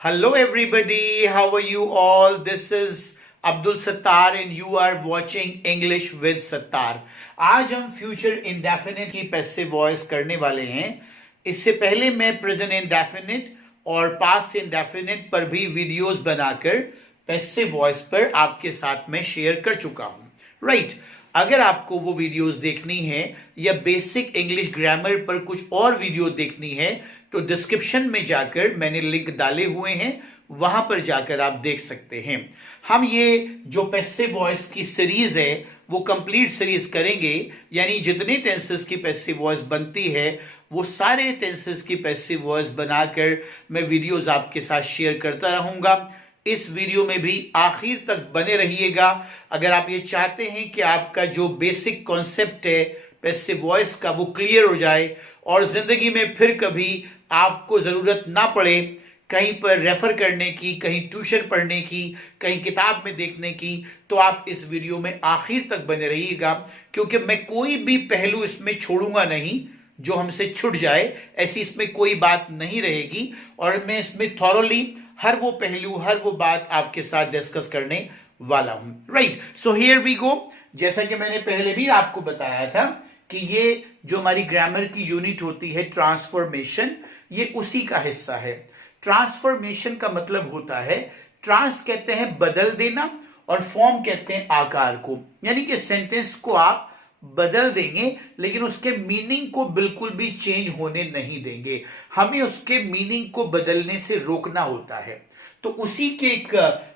Hello everybody, how are you all? This is Abdul Sattar and you are watching English with Sattar. आज हम future indefinite की passive voice करने वाले हैं. इससे पहले मैं प्रेजेंट इंडेफिनिट और पास्ट इंडेफिनिट पर भी वीडियोस बनाकर पैसिव वॉइस पर आपके साथ में शेयर कर चुका हूं. राइट. अगर आपको वो वीडियोस देखनी है या बेसिक इंग्लिश ग्रामर पर कुछ और वीडियो देखनी है तो डिस्क्रिप्शन में जाकर मैंने लिंक डाले हुए हैं, वहां पर जाकर आप देख सकते हैं. हम ये जो पैसिव वॉइस की सीरीज है वो कंप्लीट सीरीज करेंगे, यानी जितने टेंसेस की पैसिव वॉइस बनती है वो सारे टेंसेस की पैसिव वॉइस बनाकर मैं वीडियोस आपके साथ शेयर करता रहूंगा. इस वीडियो में भी आखिर तक बने रहिएगा. अगर आप ये चाहते हैं कि आपका जो बेसिक कॉन्सेप्ट है पैसिव वॉइस का वो क्लियर हो जाए और जिंदगी में फिर कभी आपको जरूरत ना पड़े कहीं पर रेफर करने की, कहीं ट्यूशन पढ़ने की, कहीं किताब में देखने की, तो आप इस वीडियो में आखिर तक बने रहिएगा, क्योंकि मैं कोई भी पहलू इसमें छोड़ूंगा नहीं जो हमसे छूट जाए. ऐसी इसमें कोई बात नहीं रहेगी और मैं इसमें थॉरोली हर वो पहलू, हर वो बात आपके साथ डिस्कस करने वाला हूं. Right. So here we go. जैसा कि मैंने पहले भी आपको बताया था कि ये जो हमारी ग्रामर की यूनिट होती है ट्रांसफॉर्मेशन, ये उसी का हिस्सा है. ट्रांसफॉर्मेशन का मतलब होता है, ट्रांस कहते हैं बदल देना और फॉर्म कहते हैं आकार को. यानी कि सेंटेंस को आप बदल देंगे लेकिन उसके मीनिंग को बिल्कुल भी चेंज होने नहीं देंगे. हमें उसके मीनिंग को बदलने से रोकना होता है. तो उसी के एक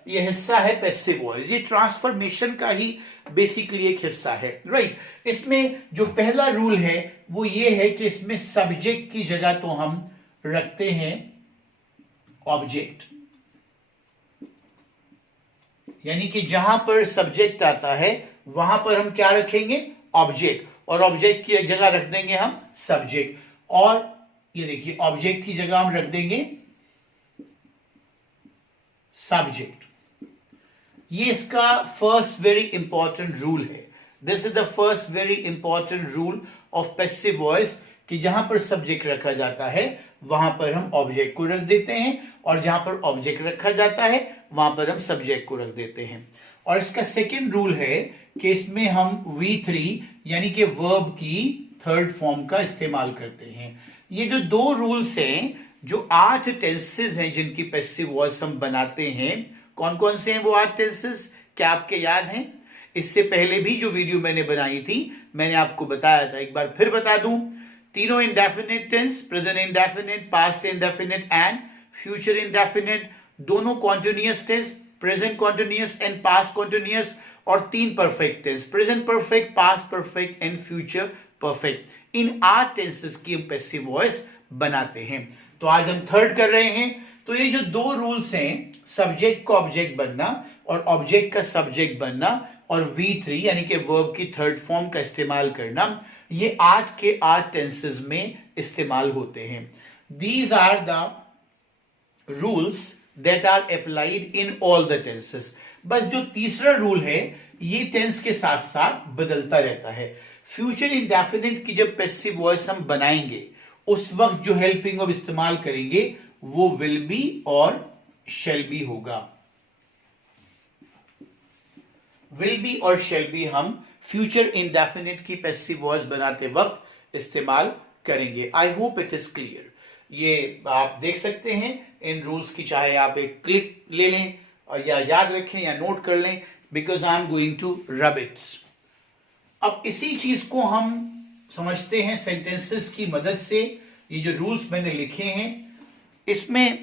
ये हिस्सा है पैसिव वॉइस. ये ट्रांसफॉर्मेशन का ही बेसिकली एक हिस्सा है. राइट. इसमें जो पहला रूल है वो ये है कि इसमें सब्जेक्ट की जगह तो हम रखते हैं ऑब्जेक्ट. यानी कि जहां पर सब्जेक्ट आता है वहां पर हम क्या रखेंगे? ऑब्जेक्ट. और ऑब्जेक्ट की जगह रख देंगे हम सब्जेक्ट. और ये देखिए ऑब्जेक्ट की जगह हम रख देंगे सब्जेक्ट. ये इसका फर्स्ट वेरी इंपॉर्टेंट रूल है. This is the first very important rule of passive voice कि जहां पर सब्जेक्ट रखा जाता है वहां पर हम ऑब्जेक्ट को रख देते हैं और जहां पर ऑब्जेक्ट रखा जाता है वहां पर हम सब्जेक्ट को रख देते हैं. और इसका सेकेंड रूल है कि इसमें हम V3 यानी कि वर्ब की थर्ड फॉर्म का इस्तेमाल करते हैं. ये जो दो रूल्स हैं, जो 8 टेंसेस हैं जिनकी पैसिव वॉइस हम बनाते हैं, कौन कौन से हैं वो 8 टेंसेस? क्या आपके याद हैं? इससे पहले भी जो वीडियो मैंने बनाई थी मैंने आपको बताया था. एक बार फिर बता दूं. तीनों indefinite tense, present indefinite, past indefinite and future indefinite, दोनों continuous tense, present continuous and past continuous, और 3 perfect tense, present perfect, past perfect and future perfect. इन 8 टेंसेस की हम पैसिव वॉइस बनाते हैं. तो आज हम थर्ड कर रहे हैं. तो ये जो दो रूल्स हैं, सब्जेक्ट का ऑब्जेक्ट बनना और ऑब्जेक्ट का सब्जेक्ट बनना और V3 यानी कि वर्ब की थर्ड फॉर्म का इस्तेमाल करना, ये 8 के 8 टेंसेस में इस्तेमाल होते हैं. These are the rules that are applied in all the tenses. बस जो तीसरा रूल है ये टेंस के साथ साथ बदलता रहता है. फ्यूचर इंडेफिनिट की जब पैसिव वॉइस हम बनाएंगे उस वक्त जो हेल्पिंग वर्ब इस्तेमाल करेंगे वो विल बी और शैल बी होगा. विल बी और शैल बी हम फ्यूचर इंडेफिनिट की पैसिव वॉइस बनाते वक्त इस्तेमाल करेंगे. आई होप इट इज क्लियर. ये आप देख सकते हैं इन रूल्स की, चाहे आप एक क्लिक ले लें या याद रखें या नोट कर लें, because I am going to rub it. अब इसी चीज को हम समझते हैं सेंटेंसेस की मदद से. ये जो रूल्स मैंने लिखे हैं इसमें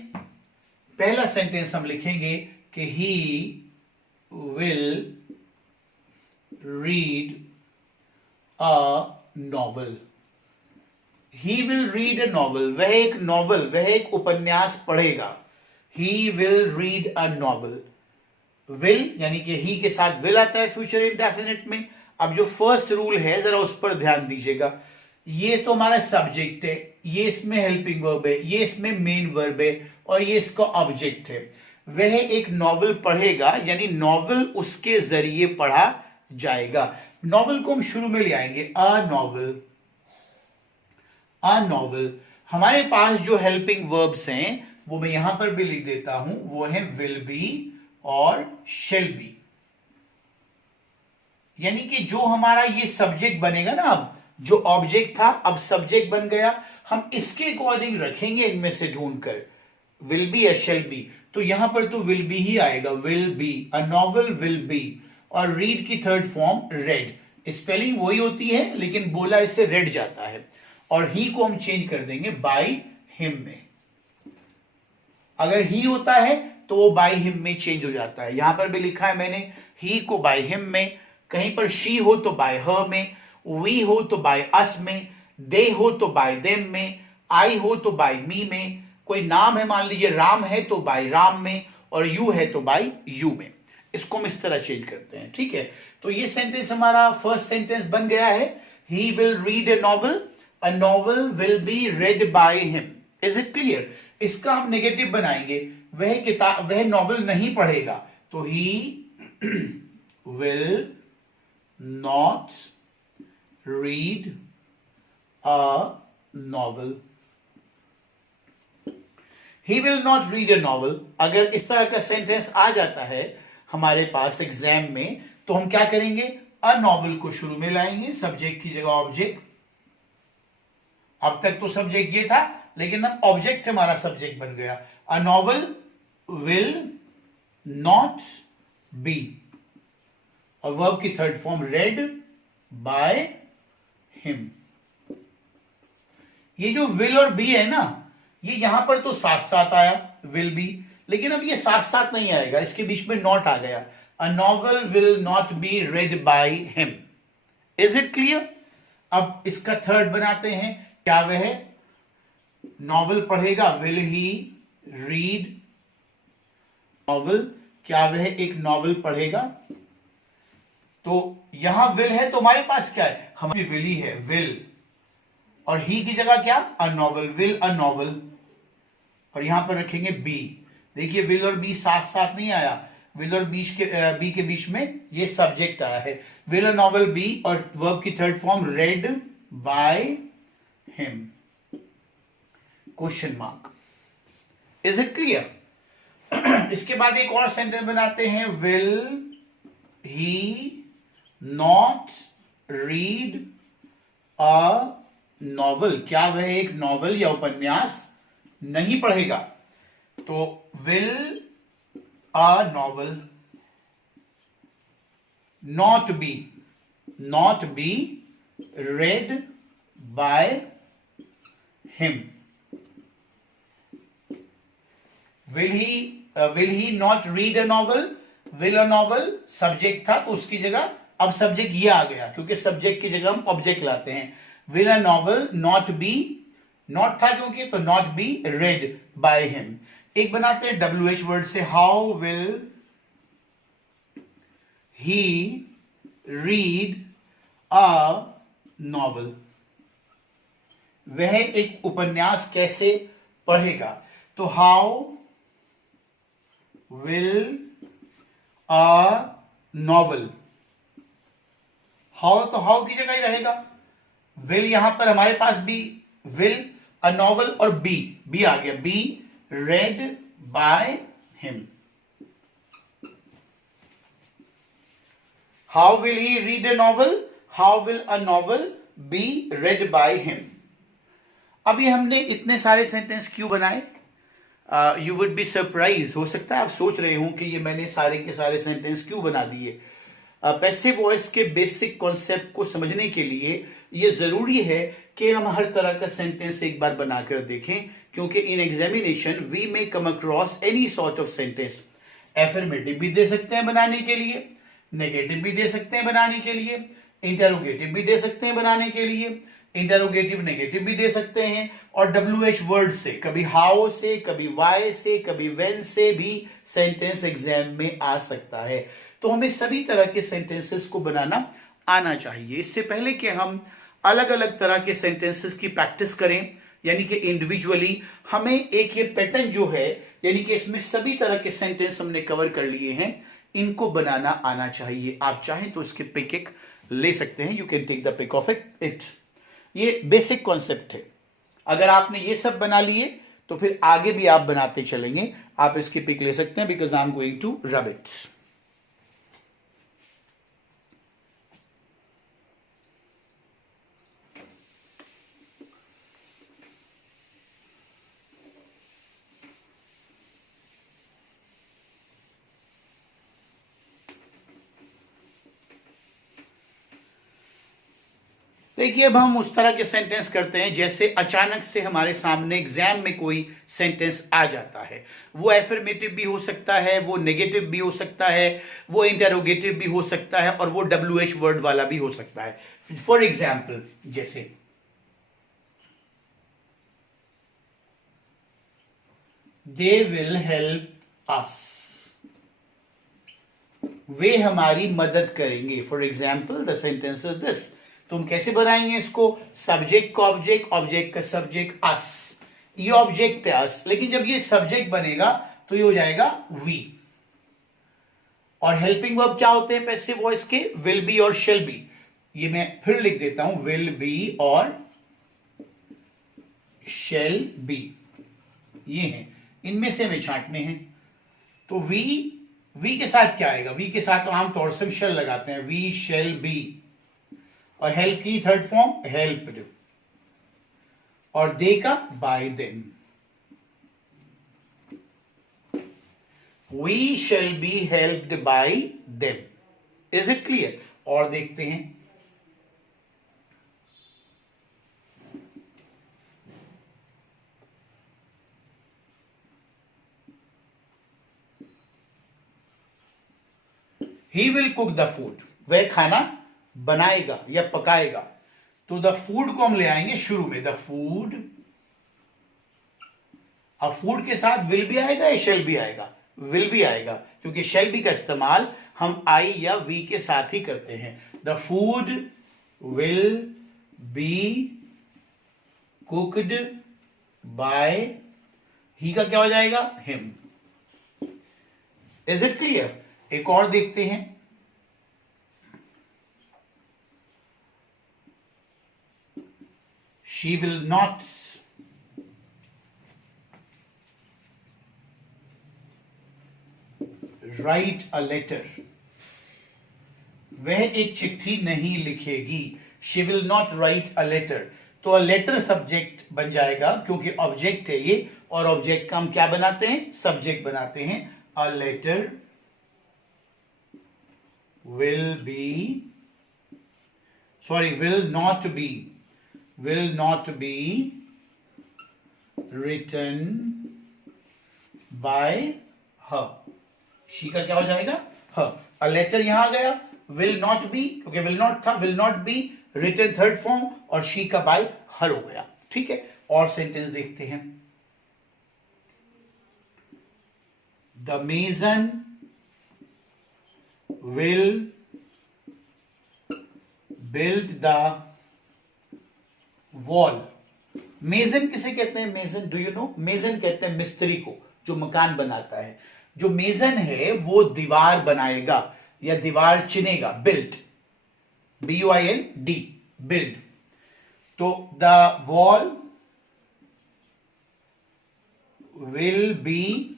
पहला सेंटेंस हम लिखेंगे कि he will read a novel. He will read a novel. वह एक नॉवल, वह एक उपन्यास पढ़ेगा. He will read a novel. Will यानी कि ही के साथ विल आता है फ्यूचर इंडेफिनिट में. अब जो फर्स्ट रूल है जरा उस पर ध्यान दीजिएगा. ये तो हमारा सब्जेक्ट है, ये इसमें हेल्पिंग वर्ब है, ये इसमें मेन वर्ब है और ये इसका ऑब्जेक्ट है. वह एक नॉवल पढ़ेगा यानी नॉवल उसके जरिए पढ़ा जाएगा. नॉवल को हम शुरू में ले आएंगे. A novel. A novel. हमारे पास जो हेल्पिंग वर्ब्स हैं वो मैं यहां पर भी लिख देता हूं, वो है विल बी और शेल बी। यानी कि जो हमारा ये सब्जेक्ट बनेगा ना, अब जो ऑब्जेक्ट था अब सब्जेक्ट बन गया, हम इसके अकॉर्डिंग रखेंगे इनमें से ढूंढकर, विल बी या शेल बी। तो यहां पर तो विल बी ही आएगा, will be, a novel will be. और रीड की थर्ड फॉर्म रेड, स्पेलिंग वही होती है लेकिन बोला इससे रेड जाता है। और ही को हम चेंज कर देंगे बाय हिम में। अगर ही होता है तो वो बाय हिम में चेंज हो जाता है। यहां पर भी लिखा है मैंने, ही को बाय हिम में, कहीं पर शी हो तो बाय हर में, वी हो तो बाय अस में, दे हो तो बाय देम में, आई हो तो बाय मी में, कोई नाम है मान लीजिए राम है तो बाय राम में, और यू है तो बाय यू में। इसको हम इस तरह चेंज करते हैं, ठीक है। तो ये सेंटेंस हमारा फर्स्ट सेंटेंस बन गया है, he will read a novel will be read by him. Is it clear? इसका हम नेगेटिव बनाएंगे, वह नॉवल नहीं पढ़ेगा, तो he will not read a novel. He will not read a novel. अगर इस तरह का सेंटेंस आ जाता है हमारे पास एग्जाम में, तो हम क्या करेंगे, अ नॉवल को शुरू में लाएंगे, सब्जेक्ट की जगह ऑब्जेक्ट। अब तक तो सब्जेक्ट ये था, लेकिन अब ऑब्जेक्ट हमारा सब्जेक्ट बन गया। A novel will not be, और वर्ब की third form red by him. ये जो विल और बी है ना, ये यहां पर तो साथ साथ आया विल बी, लेकिन अब ये साथ साथ नहीं आएगा, इसके बीच में नॉट आ गया। A novel will not be read by him. Is it clear? अब इसका थर्ड बनाते हैं, क्या वह नॉवल पढ़ेगा, विल ही रीड नॉवल, क्या वह एक नॉवल पढ़ेगा। तो यहां विल है तो हमारे पास क्या है, हमारी विल ही है, विल, और ही की जगह क्या, a novel, will a novel, और यहां पर रखेंगे बी। देखिए विल और बी साथ साथ नहीं आया, विल और बी के बीच में ये सब्जेक्ट आया है, विल अ नॉवल बी, और वर्ब की third form red by him, question mark. Is it clear? इसके बाद एक और सेंटेंस बनाते हैं, will he not read a novel, क्या वह एक नॉवल या उपन्यास नहीं पढ़ेगा। तो will a novel not be read by him. Will he not read a novel, will a novel subject था तो उसकी जगह अब सब्जेक्ट ये आ गया, क्योंकि सब्जेक्ट की जगह हम ऑब्जेक्ट लाते हैं। Will a novel not be, not था क्योंकि, तो not be read by him. एक बनाते हैं WH वर्ड से, how will he read a novel, वह एक उपन्यास कैसे पढ़ेगा। तो how will a novel, how तो हाउ की जगह ही रहेगा, विल यहां पर हमारे पास भी, विल अ नॉवल और बी आ गया, be read by him. How will he read a novel, how will a novel be read by him. अभी हमने इतने सारे सेंटेंस क्यों बनाए? यू वुड बी सरप्राइज, हो सकता है आप सोच रहे हो कि ये मैंने सारे के सारे सेंटेंस क्यों बना दिए। पैसिव वॉइस के बेसिक कॉन्सेप्ट को समझने के लिए ये जरूरी है कि हम हर तरह का सेंटेंस एक बार बनाकर देखें, क्योंकि in examination we may come across any sort of sentence. Affirmative भी दे सकते हैं बनाने के लिए, नेगेटिव भी दे सकते हैं बनाने के लिए, इंटरोगेटिव भी दे सकते हैं बनाने के लिए, इंटरोगेटिव नेगेटिव भी दे सकते हैं, और WH वर्ड से, कभी हाउ से, कभी वाई से, कभी वेन से भी सेंटेंस एग्जाम में आ सकता है। तो हमें सभी तरह के सेंटेंसेस को बनाना आना चाहिए। इससे पहले कि हम अलग अलग तरह के सेंटेंसेस की प्रैक्टिस करें, यानी कि इंडिविजुअली, हमें एक ये पैटर्न जो है, यानी कि इसमें सभी तरह के सेंटेंस हमने कवर कर लिए हैं, इनको बनाना आना चाहिए। आप चाहें तो इसके पिक एक ले सकते हैं, you can take the pick of it. ये बेसिक कॉन्सेप्ट है। अगर आपने ये सब बना लिए तो फिर आगे भी आप बनाते चलेंगे। आप इसकी पिक ले सकते हैं because I am going to rub it. देखिए अब हम उस तरह के सेंटेंस करते हैं जैसे अचानक से हमारे सामने एग्जाम में कोई सेंटेंस आ जाता है। वो एफर्मेटिव भी हो सकता है, वो नेगेटिव भी हो सकता है, वो इंटरोगेटिव भी हो सकता है और वो WH वर्ड वाला भी हो सकता है। फॉर एग्जाम्पल जैसे दे विल हेल्प अस, वे हमारी मदद करेंगे। For example the sentence is this. तुम कैसे बनाएंगे इसको? सब्जेक्ट का ऑब्जेक्ट, ऑब्जेक्ट का सब्जेक्ट, अस। ये ऑब्जेक्ट है अस, लेकिन जब ये सब्जेक्ट बनेगा तो ये हो जाएगा वी। और हेल्पिंग वर्ब क्या होते हैं पैसिव वॉइस के? विल बी और शेल बी। ये मैं फिर लिख देता हूं, विल बी और शेल बी, ये हैं, इनमें से हमें छांटने हैं। तो वी के साथ क्या आएगा? वी के साथ तो आमतौर से हम शेल लगाते हैं, वी शेल बी। और हेल्प की थर्ड फॉर्म हेल्प्ड, और दे का by them. We shall be helped by them. Is it clear? और देखते हैं, he will cook the food, वह खाना बनाएगा या पकाएगा। तो द फूड को हम ले आएंगे शुरू में, द फूड। अब फूड के साथ विल भी आएगा या शेल भी आएगा? विल भी आएगा, क्योंकि शेल बी का इस्तेमाल हम आई या वी के साथ ही करते हैं। The food will be cooked by, he का क्या हो जाएगा? हिम। Is it clear? एक और देखते हैं, she will not write a letter, वह एक चिट्ठी नहीं लिखेगी। she will not write a letter, तो a letter सब्जेक्ट बन जाएगा क्योंकि ऑब्जेक्ट है ये, और ऑब्जेक्ट का हम क्या बनाते हैं? सब्जेक्ट बनाते हैं। a letter will be, sorry, will not be written by her, she का क्या हो जाएगा? her। a letter यहां आ गया, will not be क्योंकि will not था, will not be written third form, और she का by her हो गया। ठीक है, और सेंटेंस देखते हैं, the mason will build the wall। मेजन किसे कहते हैं? मेजन, डू यू नो? मेजन कहते हैं मिस्त्री को, जो मकान बनाता है। जो मेजन है वो दीवार बनाएगा या दीवार चिनेगा। Build, BUILD, build. तो the wall will be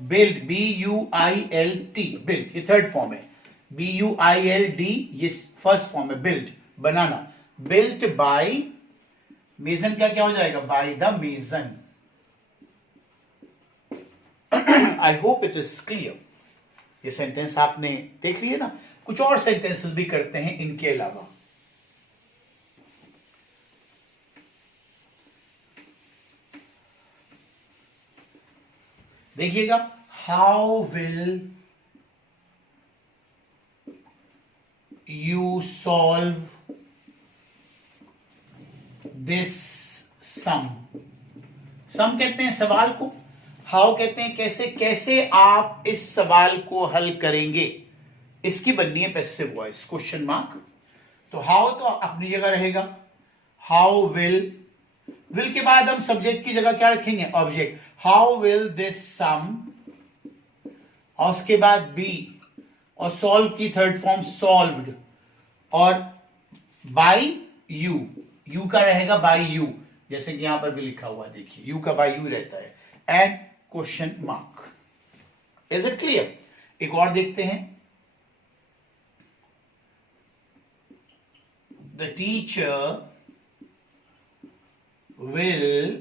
build, BUILT, build, ये थर्ड फॉर्म है। BUILD ये फर्स्ट फॉर्म है, बिल्ड, बनाना। बिल्ट बाय, मेजन का क्या हो जाएगा? By the mason. I hope it is clear. ये सेंटेंस आपने देख लिए ना। कुछ और सेंटेंसेस भी करते हैं इनके अलावा। देखिएगा, how will you solve this sum. Sum कहते हैं सवाल को, हाउ कहते हैं कैसे, कैसे आप इस सवाल को हल करेंगे। इसकी बननी है पैसिव वॉइस, क्वेश्चन मार्क। तो हाउ तो अपनी जगह रहेगा, हाउ विल के बाद हम सब्जेक्ट की जगह क्या रखेंगे? ऑब्जेक्ट। हाउ विल दिस सम, और उसके बाद बी, और सॉल्व की थर्ड फॉर्म सॉल्व्ड, और बाय यू, यू का रहेगा बाय यू। जैसे कि यहां पर भी लिखा हुआ देखिए, यू का बाय यू रहता है, and question mark. Is it clear? एक और देखते हैं, the teacher will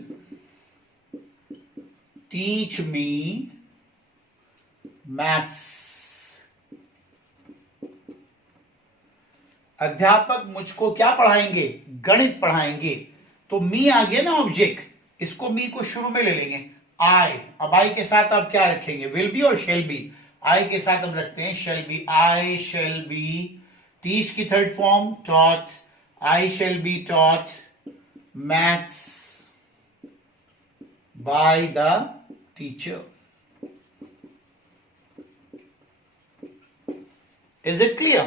teach me maths। अध्यापक मुझको क्या पढ़ाएंगे? गणित पढ़ाएंगे। तो मी आ गया ना ऑब्जेक्ट, इसको मी को शुरू में ले लेंगे, आई। अब आई के साथ आप क्या रखेंगे? विल बी और शेल बी। आई के साथ हम रखते हैं shall be, I shall be. Teach की third form taught, I shall be taught maths by the teacher। Is it clear?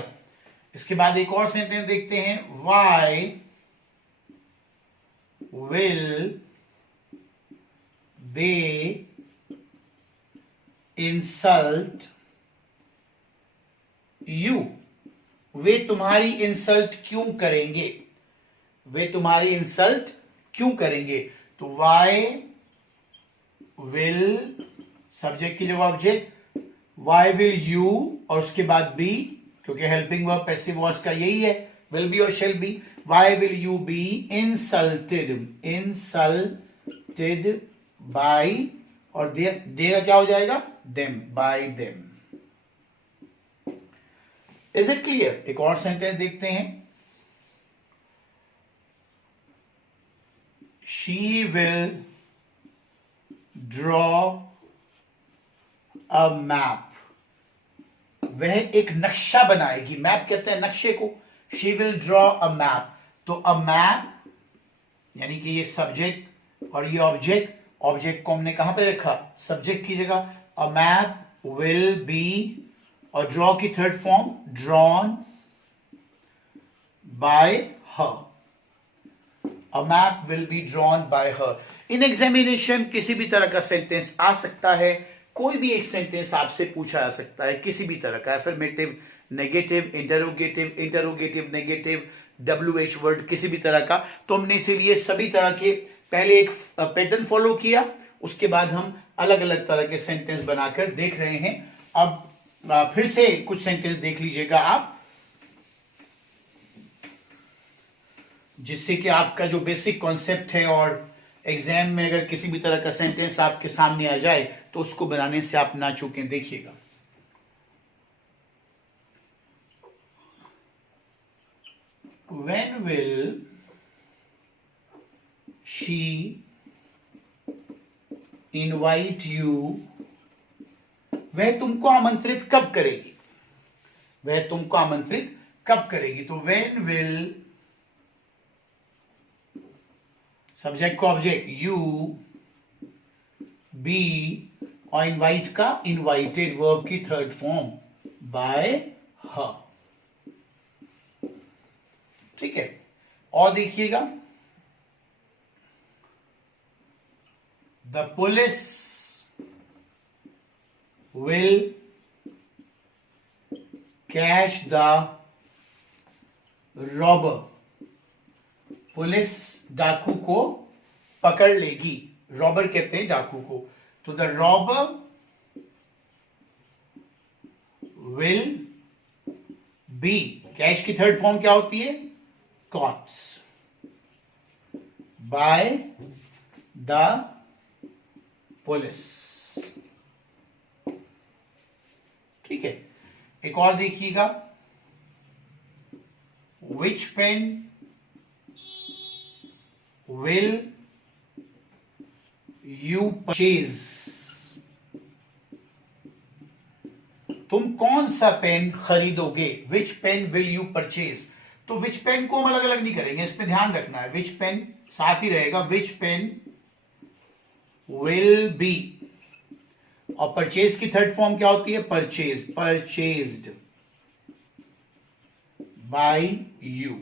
इसके बाद एक और सेंटेंस देखते हैं, why will they insult you? वे तुम्हारी इंसल्ट क्यों करेंगे? वे तुम्हारी इंसल्ट क्यों करेंगे? तो वाई विल, सब्जेक्ट की जगह ऑब्जेक्ट, वाई विल यू और उसके बाद बी, क्योंकि हेल्पिंग वर्ब पैसिव वॉइस का यही है, विल बी और shall be. Why will you be insulted, insulted by, और देगा क्या हो जाएगा? Them, by them. Is it clear? एक और सेंटेंस देखते हैं, she will draw a map। वह एक नक्शा बनाएगी, मैप कहते हैं नक्शे को। she will draw a map। तो a map यानी कि ये सब्जेक्ट और ये ऑब्जेक्ट, ऑब्जेक्ट को हमने कहां पे रखा? सब्जेक्ट की जगह। a map will be, और ड्रॉ की third form drawn by her। A map will be drawn by her। In examination किसी भी तरह का सेंटेंस आ सकता है, कोई भी एक सेंटेंस आपसे पूछा जा सकता है, किसी भी तरह का, affirmative, negative, interrogative, interrogative negative, WH word, किसी भी तरह का। तो हमने इसीलिए सभी तरह के पहले एक पैटर्न फॉलो किया, उसके बाद हम अलग अलग तरह के सेंटेंस बनाकर देख रहे हैं। अब फिर से कुछ सेंटेंस देख लीजिएगा आप, जिससे कि आपका जो बेसिक कॉन्सेप्ट है, और एग्जाम में अगर किसी भी तरह का सेंटेंस आपके सामने आ जाए तो उसको बनाने से आप ना चूकें। देखिएगा, when will she invite you? वह तुमको आमंत्रित कब करेगी? वह तुमको आमंत्रित कब करेगी? तो when will, सब्जेक्ट को ऑब्जेक्ट, यू, बी, और इनवाइट का इनवाइटेड वर्ब की थर्ड फॉर्म बाय हर। ठीक है, और देखिएगा, the police will catch the robber. Police डाकू को पकड़ लेगी। रॉबर कहते हैं डाकू को। तो the robber will be, catch की थर्ड फॉर्म क्या होती है? Caught by the police. ठीक है, एक और देखिएगा, विच पेन will you purchase? तुम कौन सा पेन खरीदोगे? विच पेन विल यू परचेज? तो विच पेन को हम अलग अलग नहीं करेंगे, इस पे ध्यान रखना है, विच पेन साथ ही रहेगा, विच पेन विल बी, और परचेज की थर्ड फॉर्म क्या होती है? Purchase, purchased bye you.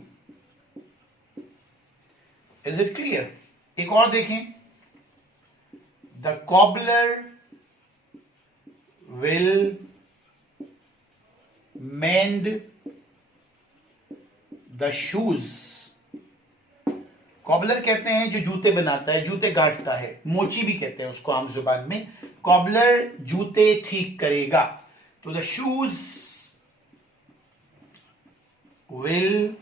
Is it clear? एक और देखें, the cobbler will mend the shoes. Cobbler कहते हैं जो जूते बनाता है, जूते गांठता है, मोची भी कहते हैं उसको आम जुबान में। कॉबलर जूते ठीक करेगा। तो the shoes will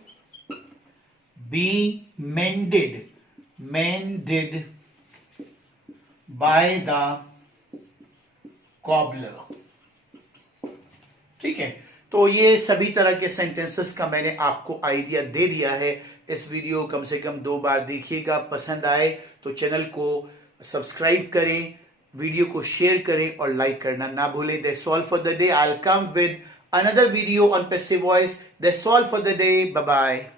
be मेंडेड by the cobbler. ठीक है, तो ये सभी तरह के सेंटेंसेस का मैंने आपको आइडिया दे दिया है। इस वीडियो कम से कम 2 बार देखिएगा, पसंद आए तो चैनल को सब्सक्राइब करें, वीडियो को शेयर करें और लाइक करना ना भूलें। That's all for the day. I will come with another video on passive voice. That's all for the day. Bye bye.